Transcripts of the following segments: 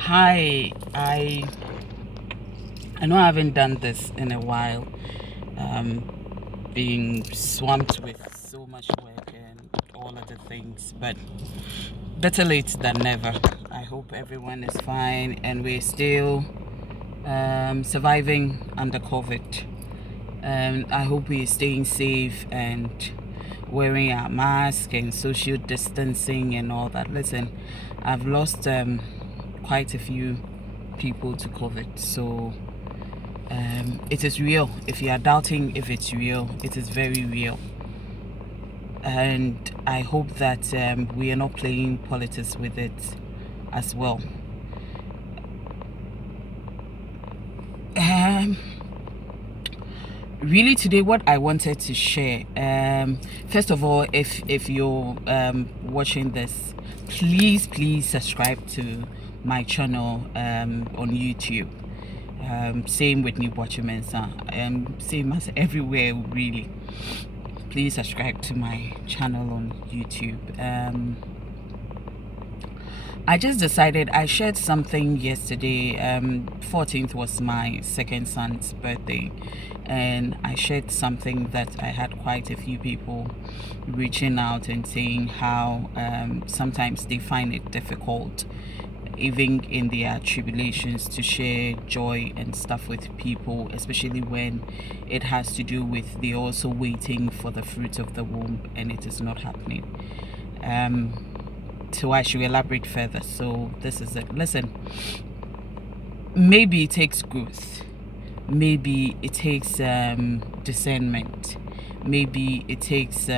Hi, I know I haven't done this in a while. Being swamped with so much work and all other things, but better late than never. I hope everyone is fine and we're still surviving under COVID. I hope we're staying safe and wearing our mask and social distancing and all that. Listen, I've lost quite a few people to COVID, so it is real. If you are doubting if it's real, it is very real. And I hope that we are not playing politics with it as well. Really today what I wanted to share, first of all, if you're watching this, please subscribe to my channel on YouTube. Same with New Mensa, same as everywhere really. Please subscribe to my channel on YouTube. I just decided, I shared something yesterday. 14th was my second son's birthday, and I shared something that I had quite a few people reaching out and saying how sometimes they find it difficult, even in their tribulations, to share joy and stuff with people, especially when it has to do with they're also waiting for the fruit of the womb and it is not happening. So I should elaborate further. So this is it. Listen, maybe it takes growth, maybe it takes discernment, maybe it takes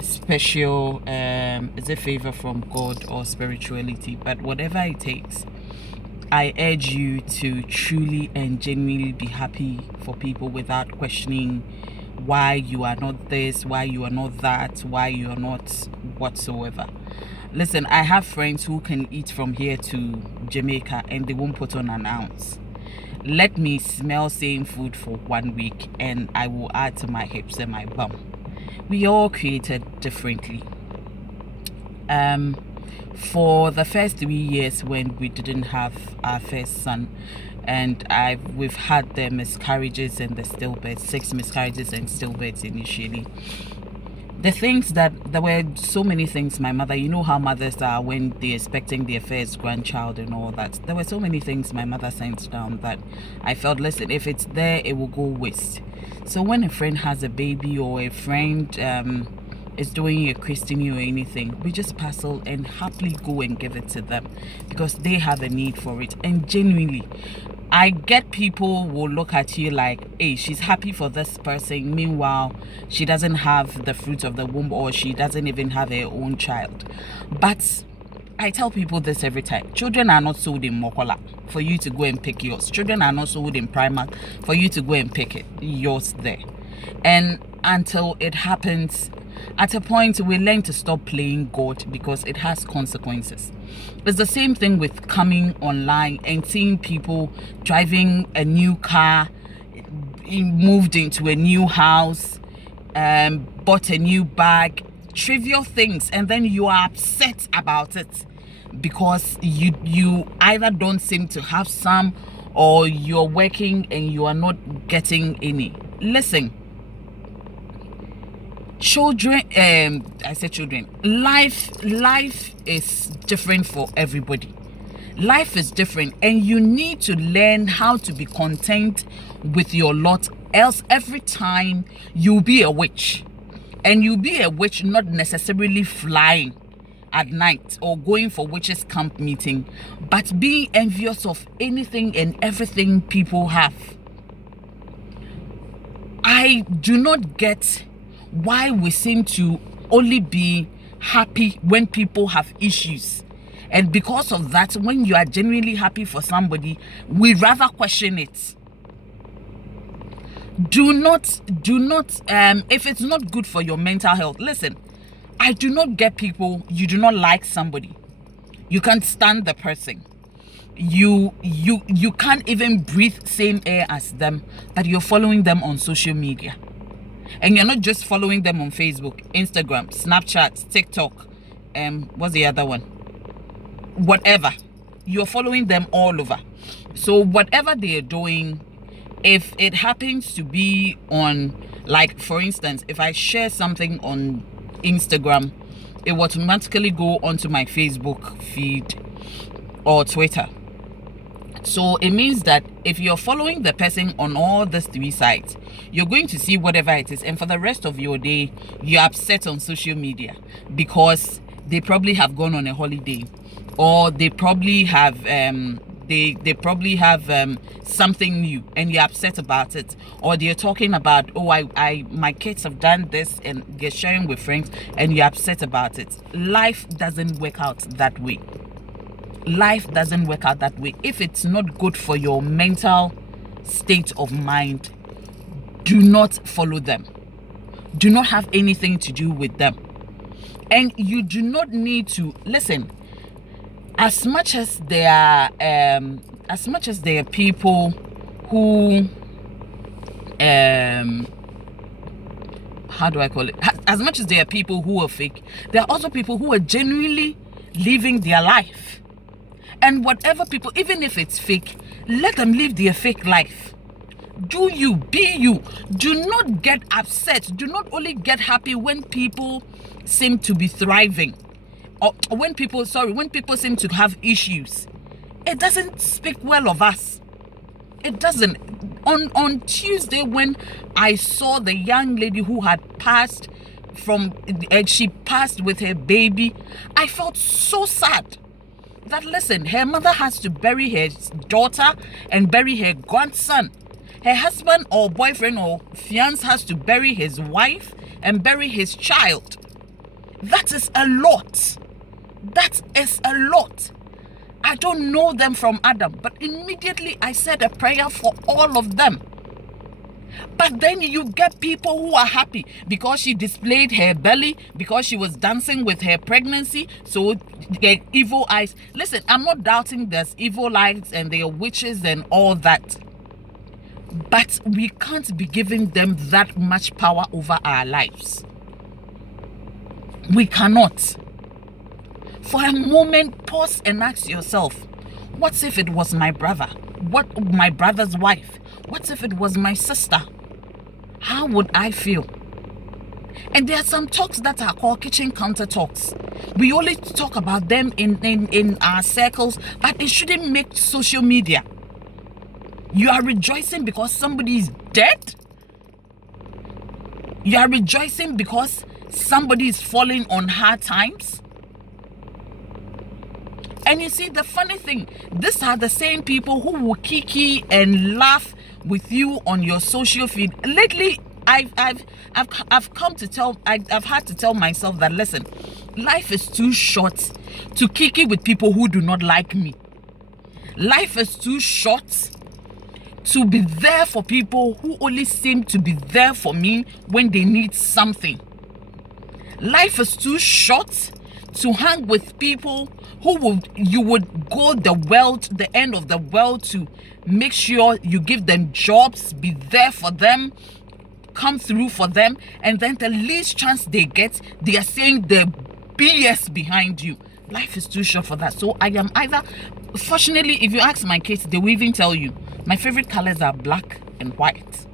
special is a favor from God or spirituality, but whatever it takes, I urge you to truly and genuinely be happy for people without questioning why you are not this, why you are not that, why you are not whatsoever. Listen, I have friends who can eat from here to Jamaica and they won't put on an ounce. Let me smell same food for 1 week and I will add to my hips and my bum. We all created differently. For the first 3 years when we didn't have our first son, and we've had the miscarriages and the stillbirths, 6 miscarriages and stillbirths initially. The things that there were so many things my mother, you know how mothers are when they're expecting their first grandchild and all that. There were so many things my mother sent down that I felt, listen, if it's there, it will go waste. So when a friend has a baby or a friend is doing a christening or anything, we just parcel and happily go and give it to them because they have a need for it. And genuinely, I get people will look at you like, hey, she's happy for this person, meanwhile she doesn't have the fruit of the womb or she doesn't even have her own child. But I tell people this every time. Children are not sold in Mokola for you to go and pick yours. Children are not sold in Primark for you to go and pick yours there. And until it happens, at a point we learn to stop playing God because it has consequences. It's the same thing with coming online and seeing people driving a new car, moved into a new house, bought a new bag, trivial things, and then you are upset about it because you either don't seem to have some or you're working and you are not getting any. Listen, children, I say children, life is different for everybody. Life is different and you need to learn how to be content with your lot, else every time you'll be a witch. And you'll be a witch not necessarily flying at night or going for witches camp meeting, but being envious of anything and everything people have. I do not get why we seem to only be happy when people have issues, and because of that, when you are genuinely happy for somebody, we rather question it. Do not if it's not good for your mental health. Listen, I do not get people, you do not like somebody, you can't stand the person, you can't even breathe same air as them, but you're following them on social media. And you're not just following them on Facebook, Instagram, Snapchat, TikTok, what's the other one? Whatever. you're following them all over. So whatever they're doing, if it happens to be on, like for instance, if I share something on Instagram, it will automatically go onto my Facebook feed or Twitter. So it means that if you're following the person on all these 3 sites, you're going to see whatever it is, and for the rest of your day you're upset on social media because they probably have gone on a holiday, or they probably have they probably have something new and you're upset about it, or they're talking about, oh, I my kids have done this, and they're sharing with friends and you're upset about it. Life doesn't work out that way. Life doesn't work out that way. If it's not good for your mental state of mind, do not follow them. Do not have anything to do with them. And you do not need to listen. As much as there are people who how do I call it? As much as there are people who are fake, there are also people who are genuinely living their life. And whatever people, even if it's fake, let them live their fake life. Do you, be you. Do not get upset. Do not only get happy when people seem to be thriving, or when people seem to have issues. It doesn't speak well of us. It doesn't. On Tuesday, when I saw the young lady who had passed she passed with her baby, I felt so sad. That listen, her mother has to bury her daughter and bury her grandson. Her husband or boyfriend or fiance has to bury his wife and bury his child. That is a lot. That is a lot. I don't know them from Adam, but immediately I said a prayer for all of them. But then you get people who are happy because she displayed her belly, because she was dancing with her pregnancy. So the evil eyes. Listen, I'm not doubting there's evil eyes and there are witches and all that. But we can't be giving them that much power over our lives. We cannot. For a moment, pause and ask yourself, what if it was my brother? What my brother's wife? What if it was my sister? How would I feel? And there are some talks that are called kitchen counter talks. We only talk about them in our circles, but it shouldn't make social media. You are rejoicing because somebody is dead? You are rejoicing because somebody is falling on hard times? And you see, the funny thing, these are the same people who will kiki and laugh with you on your social feed. Lately, I've had to tell myself that, listen, life is too short to kiki with people who do not like me. Life is too short to be there for people who only seem to be there for me when they need something. Life is too short to hang with people you would go the end of the world to make sure you give them jobs, be there for them, come through for them, and then the least chance they get, they are saying the BS behind you. Life is too short for that. So I am either, fortunately, if you ask my kids, they will even tell you, my favorite colors are black and white.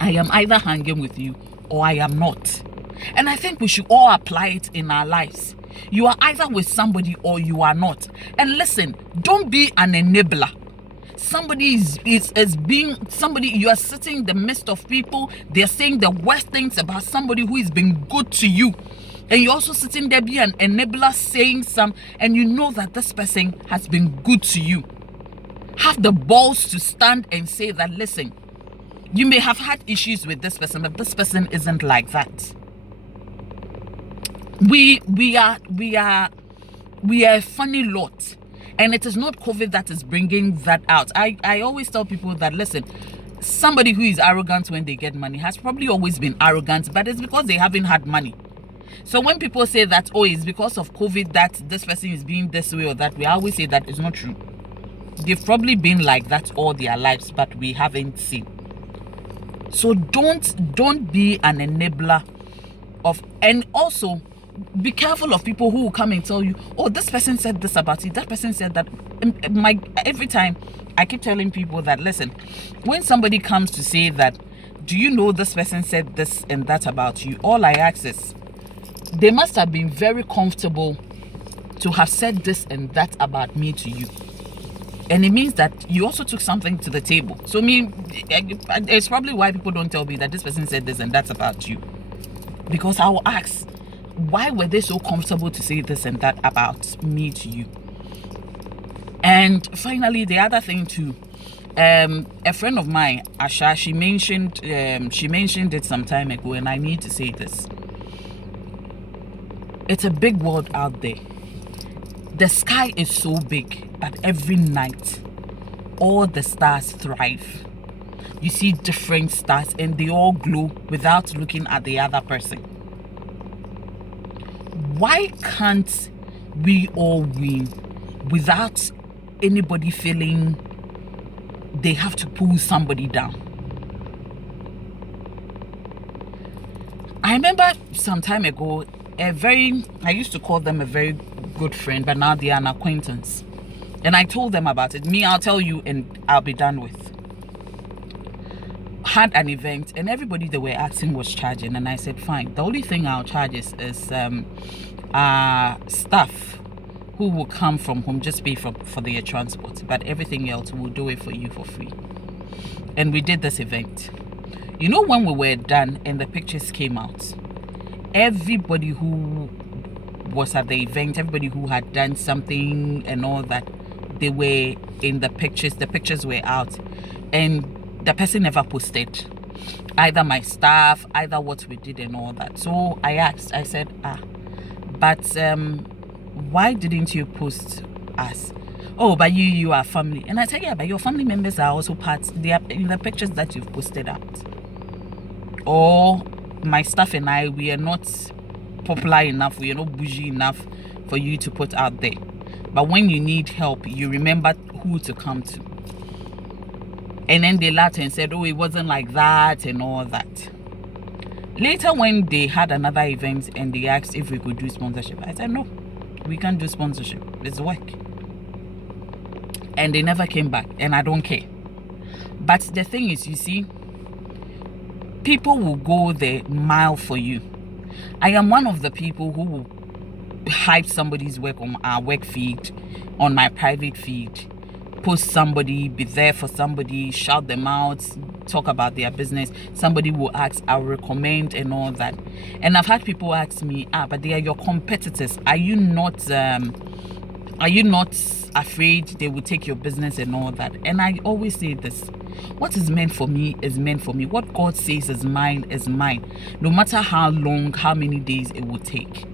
I am either hanging with you or I am not. And I think we should all apply it in our lives. You are either with somebody or you are not. And listen, don't be an enabler. Somebody is being somebody, you are sitting in the midst of people, they're saying the worst things about somebody who is being good to you. And you're also sitting there being an enabler saying some, and you know that this person has been good to you. Have the balls to stand and say that, listen, you may have had issues with this person, but this person isn't like that. We are a funny lot, and it is not COVID that is bringing that out. I always tell people that, listen, somebody who is arrogant when they get money has probably always been arrogant, but it's because they haven't had money. So when people say that, oh, it's because of COVID that this person is being this way or that way, I always say that is not true. They've probably been like that all their lives, but we haven't seen. So don't be an enabler of. And also, be careful of people who will come and tell you, oh, this person said this about you, that person said that. Every time I keep telling people that, listen, when somebody comes to say that, do you know this person said this and that about you, all I ask is, they must have been very comfortable to have said this and that about me to you. And it means that you also took something to the table. So it's probably why people don't tell me that this person said this and that's about you. Because I will ask, why were they so comfortable to say this and that about me to you? And finally, the other thing too, a friend of mine, Asha, she mentioned it some time ago, and I need to say this. It's a big world out there. The sky is so big that every night all the stars thrive. You see different stars and they all glow without looking at the other person. Why can't we all win without anybody feeling they have to pull somebody down? I remember some time ago, I used to call them a very good friend, but now they are an acquaintance. And I told them about it. I'll tell you and I'll be done with. Had an event and everybody they were asking was charging, and I said, fine. The only thing I'll charge is staff who will come from home, just pay for their transport. But everything else, we'll do it for you for free. And we did this event. You know, when we were done and the pictures came out, everybody who was at the event, everybody who had done something and all that, they were in the pictures were out, and the person never posted either my staff, either what we did and all that. So I said, but why didn't you post us? Oh, but you are family. And I said, yeah, but your family members are also parts. They are in the pictures that you've posted out. Or my staff and I, we are not popular enough, we are not bougie enough for you to put out there. But when you need help, you remember who to come to. And then they laughed and said, oh, it wasn't like that and all that. Later, when they had another event and they asked if we could do sponsorship, I said, no, we can't do sponsorship. It's work. And they never came back, and I don't care. But the thing is, you see, people will go the mile for you. I am one of the people who will hype somebody's work on our work feed, on my private feed, post somebody, be there for somebody, shout them out, talk about their business. Somebody will ask, I'll recommend and all that. And I've had people ask me, but they are your competitors. Are you not afraid they will take your business and all that? And I always say this: what is meant for me is meant for me. What God says is mine, no matter how long, how many days it will take.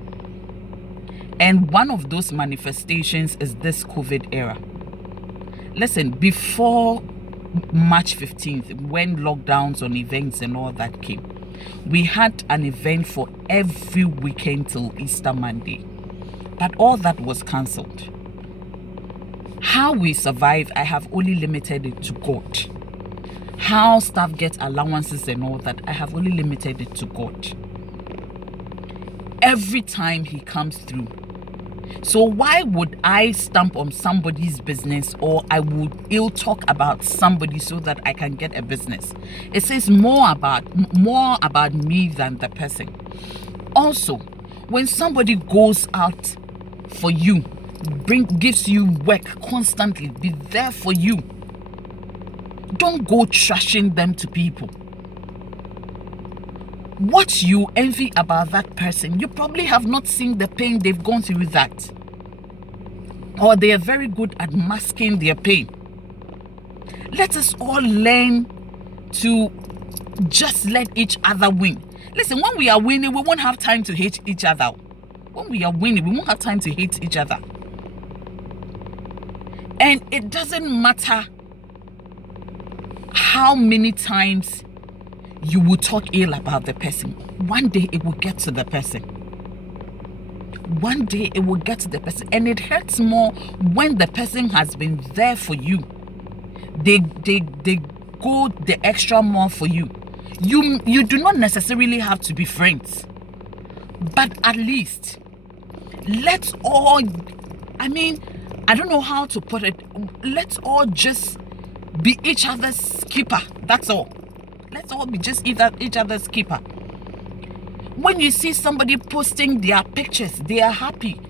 And one of those manifestations is this COVID era. Listen, before March 15th, when lockdowns on events and all that came, we had an event for every weekend till Easter Monday. But all that was cancelled. How we survive, I have only limited it to God. How staff get allowances and all that, I have only limited it to God. Every time he comes through. So why would I stamp on somebody's business, or I would ill talk about somebody so that I can get a business? It says more about me than the person. Also, when somebody goes out for you, gives you work constantly, be there for you, don't go trashing them to people. What you envy about that person, you probably have not seen the pain they've gone through with that. Or they are very good at masking their pain. Let us all learn to just let each other win. Listen, when we are winning, we won't have time to hate each other. When we are winning, we won't have time to hate each other. And it doesn't matter how many times you will talk ill about the person. One day it will get to the person. One day it will get to the person. And it hurts more when the person has been there for you. They go the extra more for you. You do not necessarily have to be friends. But at least let's all, I mean, I don't know how to put it, let's all just be each other's keeper. That's all. Let's all be just each other's keeper. When you see somebody posting their pictures, they are happy.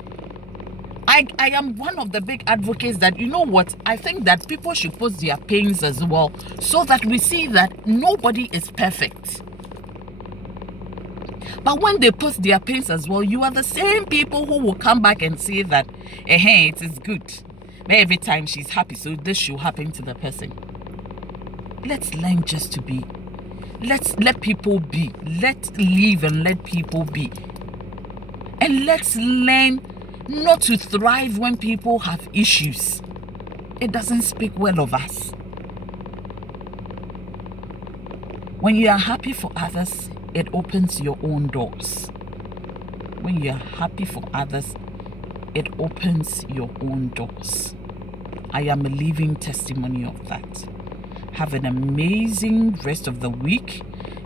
I am one of the big advocates that, you know what, I think that people should post their pains as well, so that we see that nobody is perfect. But when they post their pains as well, you are the same people who will come back and say that, hey, it is good. But every time she's happy, so this should happen to the person. Let's learn just to be. Let's let people be. Let's live and let people be. And let's learn not to thrive when people have issues. It doesn't speak well of us. When you are happy for others, it opens your own doors. When you are happy for others, it opens your own doors. I am a living testimony of that. Have an amazing rest of the week.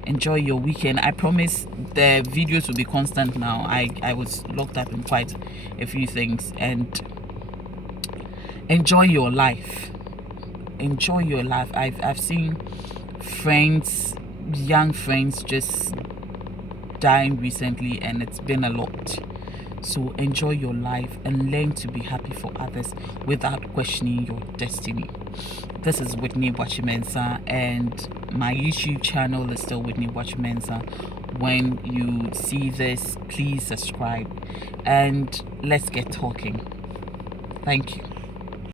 Enjoy your weekend. I promise the videos will be constant now. I was locked up in quite a few things. And enjoy your life. Enjoy your life. I've seen friends, young friends, just dying recently, and it's been a lot. So enjoy your life and learn to be happy for others without questioning your destiny. This is Whitney Wachimensa, and my YouTube channel is still Whitney Wachimensa. When you see this, please subscribe and let's get talking. Thank you.